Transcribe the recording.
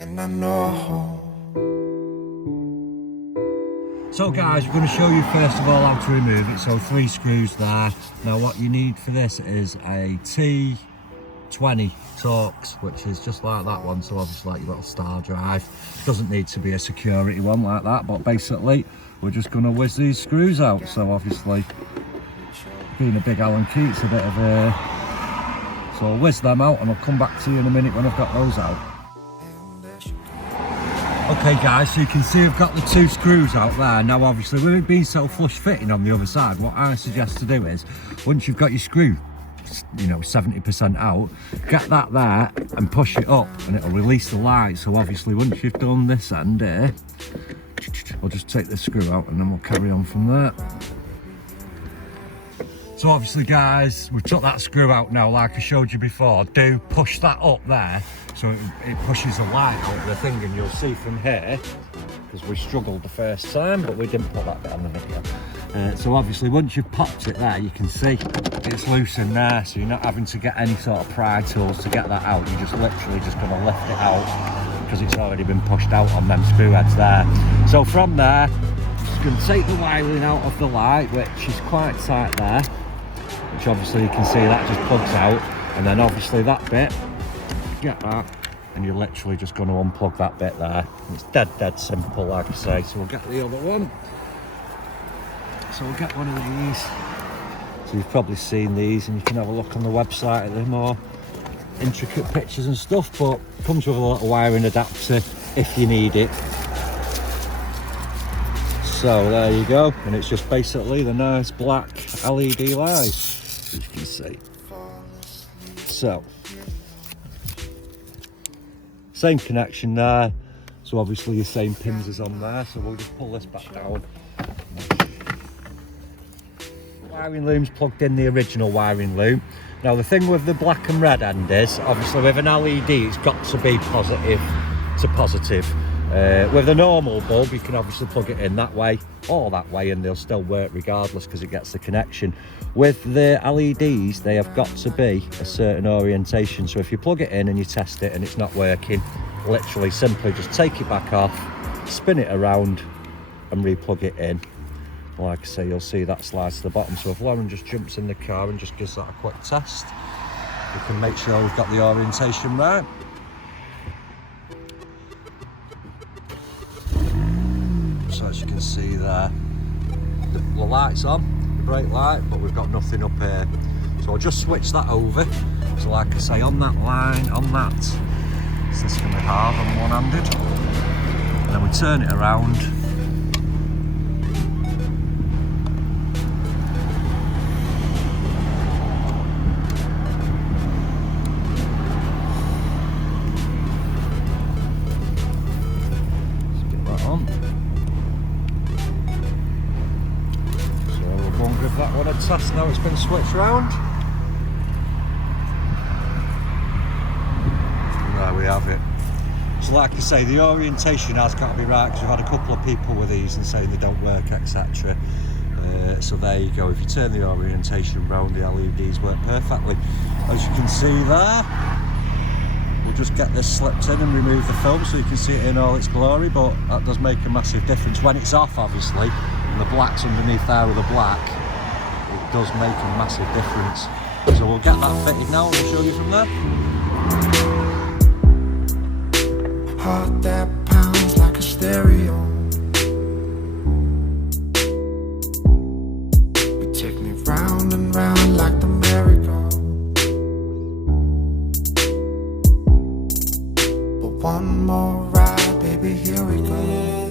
And I know. So guys, we're going to show you first of all how to remove it. So 3 screws there. Now what you need for this is a T20 Torx, which is just like that one. So obviously like your little star drive. Doesn't need to be a security one like that, but basically we're just going to whiz these screws out. So obviously being a big Allen key, it's a bit of a... So I'll whiz them out and I'll come back to you in a minute when I've got those out. Okay guys, so you can see I've got the 2 screws out there. Now obviously with it being so flush fitting on the other side, what I suggest to do is, once you've got your screw, you know, 70% out, get that there and push it up and it'll release the light. So obviously once you've done this end here, we'll just take this screw out and then we'll carry on from there. So obviously guys, we took that screw out now like I showed you before. Do push that up there so it pushes the light out of the thing, and you'll see from here, because we struggled the first time but we didn't put that bit on the video. So obviously once you've popped it there, you can see it's loose in there, so you're not having to get any sort of pry tools to get that out. You're just literally just going to lift it out because it's already been pushed out on them screw heads there. So from there, just going to take the wiring out of the light, which is quite tight there, which obviously you can see that just plugs out, and then obviously that bit, get that, and you're literally just going to unplug that bit there. It's dead simple, like I say. So we'll get the other one. So we'll get one of these. So you've probably seen these, and you can have a look on the website at the more intricate pictures and stuff, but it comes with a little wiring adapter if you need it. So there you go, and it's just basically the nice black LED lights, as you can see. So, same connection there, so obviously the same pins is on there, so we'll just pull this back down. The wiring loom's plugged in the original wiring loom. Now the thing with the black and red end is, obviously with an LED it's got to be positive to positive. With a normal bulb you can obviously plug it in that way or that way and they'll still work regardless because it gets the connection. With the LEDs they have got to be a certain orientation, so if you plug it in and you test it and it's not working, literally simply just take it back off, spin it around and re-plug it in. Like I say, you'll see that slides to the bottom, so if Lauren just jumps in the car and just gives that a quick test, we can make sure we've got the orientation right. So as you can see there, the light's on, the brake light, but we've got nothing up here. So I'll just switch that over. So like I say, on that line, on that, so this can be hard on one-handed. And then we turn it around. Let's get that on. Give that one a test now it's been switched round. And there we have it. So like I say, the orientation has got to be right because we've had a couple of people with these and saying they don't work, etc. So there you go, if you turn the orientation round, the LEDs work perfectly. As you can see there, we'll just get this slipped in and remove the film so you can see it in all its glory, but that does make a massive difference. When it's off obviously, and the black's underneath there with the black, it does make a massive difference. So we'll get that fitted now and we'll show you from there. Heart that pounds like a stereo. You take me round and round like the merry-go. But one more ride, baby, here we go.